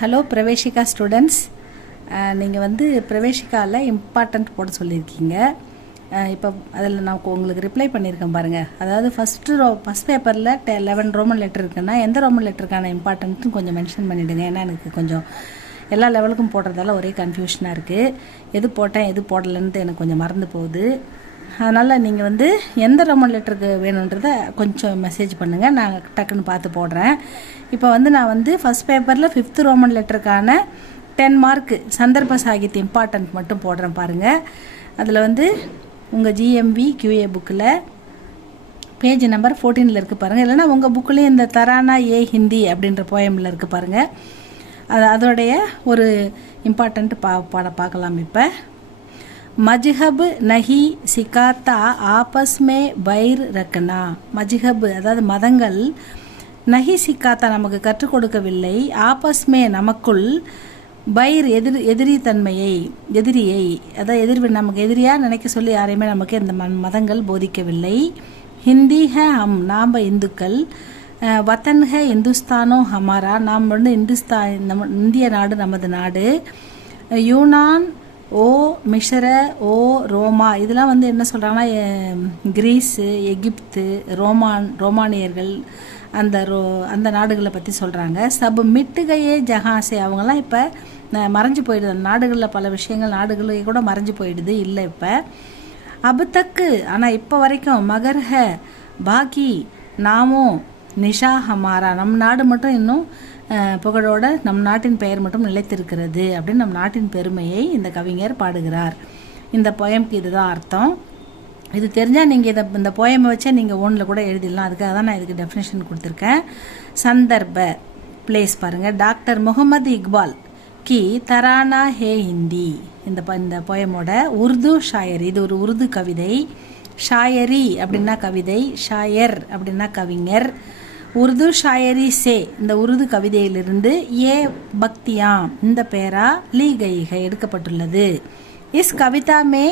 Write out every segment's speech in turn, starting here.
Hello Praveshika students, நீங்கள் வந்து பிரவேஷிகாவில் important போட சொல்லியிருக்கீங்க. இப்போ அதில் நான் உங்களுக்கு ரிப்ளை பண்ணியிருக்கேன் பாருங்கள். அதாவது ஃபஸ்ட் பேப்பரில் 11 ரோமன் லெட்டர் இருக்குன்னா எந்த ரோமன் லெட்டருக்கான இம்பார்ட்டன்ட்னு கொஞ்சம் மென்ஷன் பண்ணிவிடுங்க. ஏன்னா எனக்கு கொஞ்சம் எல்லா லெவலுக்கும் போடுறதால ஒரே கன்ஃபியூஷனாக இருக்குது. எது போட்டேன் எது போடலைன்ட்டு எனக்கு கொஞ்சம் மறந்து போகுது. அதனால் நீங்கள் வந்து எந்த ரோமன் லெட்டருக்கு வேணுன்றதை கொஞ்சம் மெசேஜ் பண்ணுங்கள், நான் டக்குன்னு பார்த்து போடுறேன். இப்போ வந்து நான் வந்து ஃபஸ்ட் பேப்பரில் 5th ரோமன் லெட்டருக்கான 10 மார்க்கு சந்தர்ப்ப சாகித்ய இம்பார்ட்டன்ட் மட்டும் போடுறேன் பாருங்கள். அதில் வந்து உங்கள் ஜிஎம்வி QA புக்கில் பேஜ் நம்பர் 14 இருக்குது பாருங்கள். இல்லைனா உங்கள் புக்கிலையும் இந்த தரானா ஏ ஹிந்தி அப்படின்ற போயமில் இருக்குது பாருங்கள். அதோடைய ஒரு இம்பார்ட்டன்ட் பார்க்கலாம். இப்போ மஜ்ஹப் நஹி சிகாத்தா ஆபஸ் மே பைர் ரக்கனா. மஜ்ஹப் அதாவது மதங்கள், நஹி சிக்காத்தா நமக்கு கற்றுக் கொடுக்கவில்லை, ஆபஸ்மே நமக்குள், பைர் எதிரியை அதாவது நமக்கு எதிரியாக நினைக்க சொல்லி யாரையுமே நமக்கு இந்த மதங்கள் போதிக்கவில்லை. ஹிந்தி ஹே ஹம், நாம் இந்துக்கள், வத்தன் ஹே இந்துஸ்தானோ ஹமாரா, நாம் வந்து இந்திய நாடு நமது நாடு, யூனான் ஓ மிஷர ஓ ரோமா, இதெல்லாம் வந்து என்ன சொல்கிறாங்கன்னா கிரீஸு, எகிப்து, ரோமானியர்கள் அந்த நாடுகளை பற்றி சொல்கிறாங்க. சப் மிட்டுகையே ஜஹாசே, அவங்கெல்லாம் இப்போ மறைஞ்சு போயிடுது. அந்த நாடுகளில் பல விஷயங்கள் நாடுகளே கூட மறைஞ்சு போயிடுது, இல்லை இப்போ அபுத்தக்கு. ஆனால் இப்போ வரைக்கும் மகர்ஹ பாக்கி நாமும் நிஷா ஹமாரா, நம் நாடு மட்டும் இன்னும் புகழோட நம் நாட்டின் பெயர் மட்டும் நிலைத்திருக்கிறது அப்படின்னு நம் நாட்டின் பெருமையை இந்த கவிஞர் பாடுகிறார். இந்த போயம்க்கு இதுதான் அர்த்தம். இது தெரிஞ்சால் நீங்கள் இந்த போயமை வச்சே நீங்கள் ஓனில் கூட எழுதிடலாம். அதுக்காக தான் நான் இதுக்கு டெஃபினேஷன் கொடுத்துருக்கேன். சந்தர்ப்ப பிளேஸ் பாருங்கள். டாக்டர் முகமது இக்பால் கி தரானா ஹே ஹிந்தி, இந்த போயமோட உருது ஷாயரி, இது ஒரு உருது கவிதை. ஷாயரி அப்படின்னா கவிதை, ஷாயர் அப்படின்னா கவிஞர். உருது ஷாயரி சே, இந்த உருது கவிதையிலிருந்து ஏ பக்தியாம் இந்த பேரா லீ கைகை எடுக்கப்பட்டுள்ளது. இஸ் கவிதா மே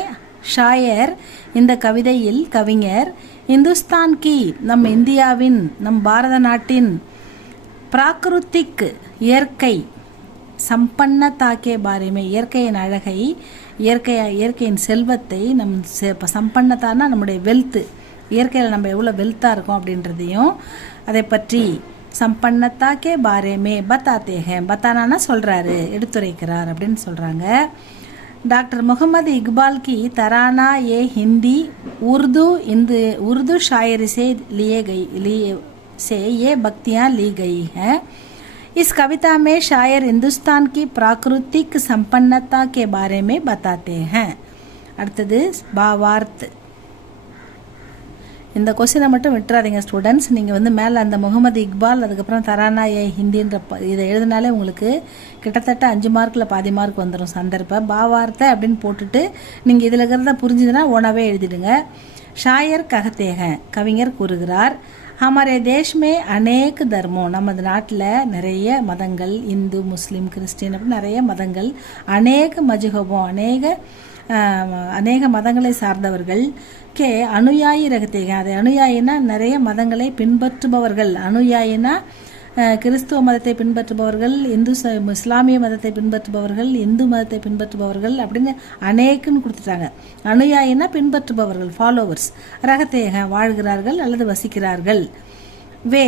ஷாயர், இந்த கவிதையில் கவிஞர், இந்துஸ்தான் கி நம் இந்தியாவின், நம் பாரத நாட்டின், பிராகிருத்திக் இயற்கை, சம்பன்னதாக்கே பாரேமே இயற்கையின் அழகை, இயற்கையின் செல்வத்தை, நம் சம்பன்னதானா நம்முடைய வெல்த்து, இயற்கையில் நம்ம எவ்வளோ வெல்த்தாக இருக்கோம் அப்படின்றதையும் அதை பற்றி சம்பன்னத்தாக்கே பாரேமே பத்தாத்தே ஹே, பத்தானா சொல்கிறாரு, எடுத்துரைக்கிறார் அப்படின்னு சொல்கிறாங்க. டாக்டர் முகமது இக்பால் की तराना ये हिंदी उर्दू शायरी से से ये बख्तियाँ ली गई हैं. इस कविता में शायर हिंदुस्तान की प्राकृतिक संपन्नता के बारे में बताते हैं. அடுத்தது பாவார்த். இந்த கொஸ்டினை மட்டும் விட்டுறாதீங்க ஸ்டூடெண்ட்ஸ். நீங்கள் வந்து மேலே அந்த முகமது இக்பால், அதுக்கப்புறம் தரானா ஏ ஹிந்தின்ற இதை எழுதினாலே உங்களுக்கு கிட்டத்தட்ட 5 மார்க்கில் பாதி மார்க் வந்துடும். சந்தர்ப்ப பாவார்த்தை அப்படின்னு போட்டுட்டு நீங்கள் இதில் இருக்கிறத புரிஞ்சுதுன்னா ஓனாவே எழுதிடுங்க. ஷாயர் ககத்தேக, கவிஞர் கூறுகிறார், ஹமாரே தேஷ்மே அநேக் தர்மம், நமது நாட்டில் நிறைய மதங்கள், இந்து முஸ்லீம் கிறிஸ்டின் அப்படின்னு நிறைய மதங்கள், அநேக மஜ்ஹபம் அநேக மதங்களை சார்ந்தவர்கள், கே அனுயாயி ரகத்தேக, அது அனுயாயினா நிறைய மதங்களை பின்பற்றுபவர்கள், அனுயாயினா கிறிஸ்துவ மதத்தை பின்பற்றுபவர்கள், இஸ்லாமிய மதத்தை பின்பற்றுபவர்கள், இந்து மதத்தை பின்பற்றுபவர்கள் அப்படின்னு அநேக்குன்னு கொடுத்துட்டாங்க. அனுயாயினா பின்பற்றுபவர்கள், ஃபாலோவர்ஸ், ரகத்தேக வாழ்கிறார்கள் அல்லது வசிக்கிறார்கள். வே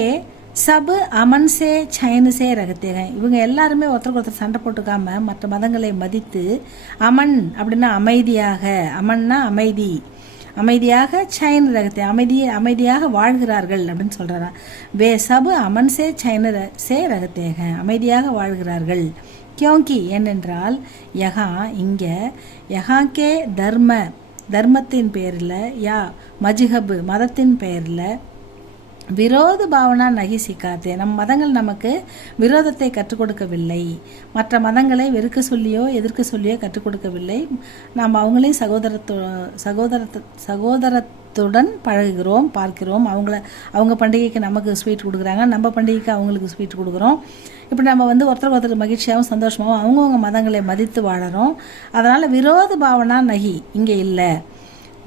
சபு அமன் சே சைன் சே ரகத்தேக, இவங்க எல்லாருமே ஒருத்தருக்கு ஒருத்தர் சண்டை போட்டுக்காம மற்ற மதங்களை மதித்து, அமன் அப்படின்னா அமைதியாக, அமன்னா அமைதி, அமைதியாக, சைன் ரகத்தை அமைதியாக வாழ்கிறார்கள் அப்படின்னு சொல்கிறாரா. வே சபு அமன் சே சைன் சே ரகத்தேக, அமைதியாக வாழ்கிறார்கள். கியோங்கி ஏனென்றால், யகா இங்கே, யகாக்கே தர்மத்தின் பேரில், யா மஜ்ஹப் மதத்தின் பெயரில், விரோத பாவனா நகி சிக்காத்தே, நம் மதங்கள் நமக்கு விரோதத்தை கற்றுக் கொடுக்கவில்லை, மற்ற மதங்களை வெறுக்க சொல்லியோ எதிர்க்க சொல்லியோ கற்றுக் கொடுக்கவில்லை. நாம் அவங்களையும் சகோதரத்துடன் பழகுகிறோம், பார்க்கிறோம். அவங்க பண்டிகைக்கு நமக்கு ஸ்வீட் கொடுக்குறாங்க, நம்ம பண்டிகைக்கு அவங்களுக்கு ஸ்வீட் கொடுக்குறோம். இப்படி நம்ம வந்து ஒருத்தருக்கு மகிழ்ச்சியாகவும் சந்தோஷமாகவும் அவங்கவுங்க மதங்களை மதித்து வாழறோம். அதனால் விரோத பாவனா நகி இங்கே இல்லை.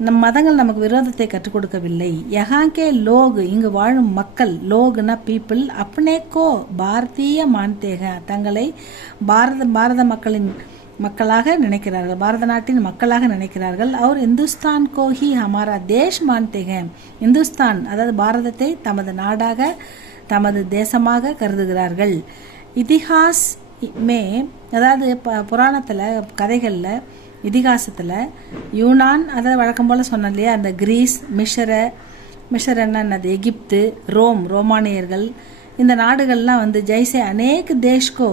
நம் மதங்கள் நமக்கு விரோதத்தை கற்றுக் கொடுக்கவில்லை. யஹாங்கே லோக், இங்கு வாழும் மக்கள், லோக்னா பீப்புள், அப்னேக்கோ பாரதிய மான்தேக, தங்களை பாரத மக்களின் மக்களாக நினைக்கிறார்கள், பாரத நாட்டின் மக்களாக நினைக்கிறார்கள். அவர் இந்துஸ்தான் கோஹி ஹமாரா தேஷ் மான்தேக, இந்துஸ்தான் அதாவது பாரதத்தை தமது நாடாக தமது தேசமாக கருதுகிறார்கள். இதிஹாஸ் மே, அதாவது புராணத்தில் கதைகளில் இதிகாசத்தில் யூனான், அதாவது வழக்கம் போல் சொன்னோம் இல்லையா, அந்த கிரீஸ், மிஷரன்னா என்னது, எகிப்து, ரோமானியர்கள், இந்த நாடுகள்லாம் வந்து ஜெய்சே அநேக் தேஷ்கோ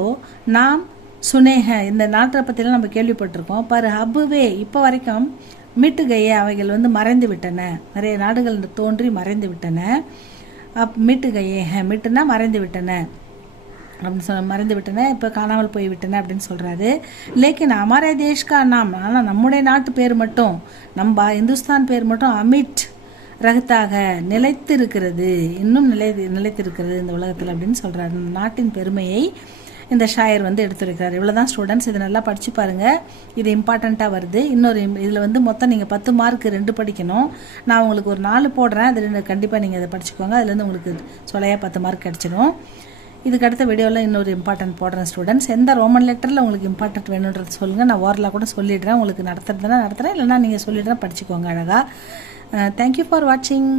நாம் சுனேக, இந்த நாட்டை பற்றிலாம் நம்ம கேள்விப்பட்டிருக்கோம். பர் ஹப்புவே, இப்போ வரைக்கும் மீட்டுகையே அவைகள் வந்து மறைந்து விட்டன, நிறைய நாடுகள் தோன்றி மறைந்து விட்டன. மீட்டுகையே, மீட்டுனா மறைந்து விட்டன அப்படின்னு மறைந்து விட்டன, இப்போ காணாமல் போய்விட்டன அப்படின்னு சொல்கிறாரு. லேக்கின் அமாரே தேஷ்கா நாம், ஆனால் நம்முடைய நாட்டு பேர் மட்டும், நம்ம இந்துஸ்தான் பேர் மட்டும் அமிட் ரகத்தாக நிலைத்திருக்கிறது, இன்னும் நிலைத்திருக்கிறது இந்த உலகத்தில் அப்படின்னு சொல்கிறாரு. நாட்டின் பெருமையை இந்த ஷாயர் வந்து எடுத்துரைக்கிறார். இவ்வளோதான் ஸ்டூடெண்ட்ஸ், இதை நல்லா படித்து பாருங்கள், இது இம்பார்ட்டண்ட்டாக வருது. இன்னொரு இதில் வந்து மொத்தம் நீங்கள் 10 மார்க்கு 2 படிக்கணும். நான் உங்களுக்கு ஒரு 4 போடுறேன், அது 2 கண்டிப்பாக நீங்கள் அதை படிச்சுக்கோங்க. அதுலேருந்து உங்களுக்கு சொலையாக 10 மார்க் கிடச்சிடும். இதுக்கு அடுத்த வீடியோவில் இன்னொரு இம்பார்ட்டன்ட் போடுறேன் ஸ்டூடெண்ட்ஸ். எந்த ரோமன் லெட்டரில் உங்களுக்கு இம்பார்ட்டன்ட் வேணுன்றது சொல்லுங்கள், நான் ஓரலாக கூட சொல்லிடுறேன். உங்களுக்கு நடத்துறதுனா நடத்துகிறேன், இல்லைனா நீங்கள் சொல்லிடுறேன், படிச்சுக்கோங்க அழகாக. தேங்க்யூ ஃபார் வாட்சிங்.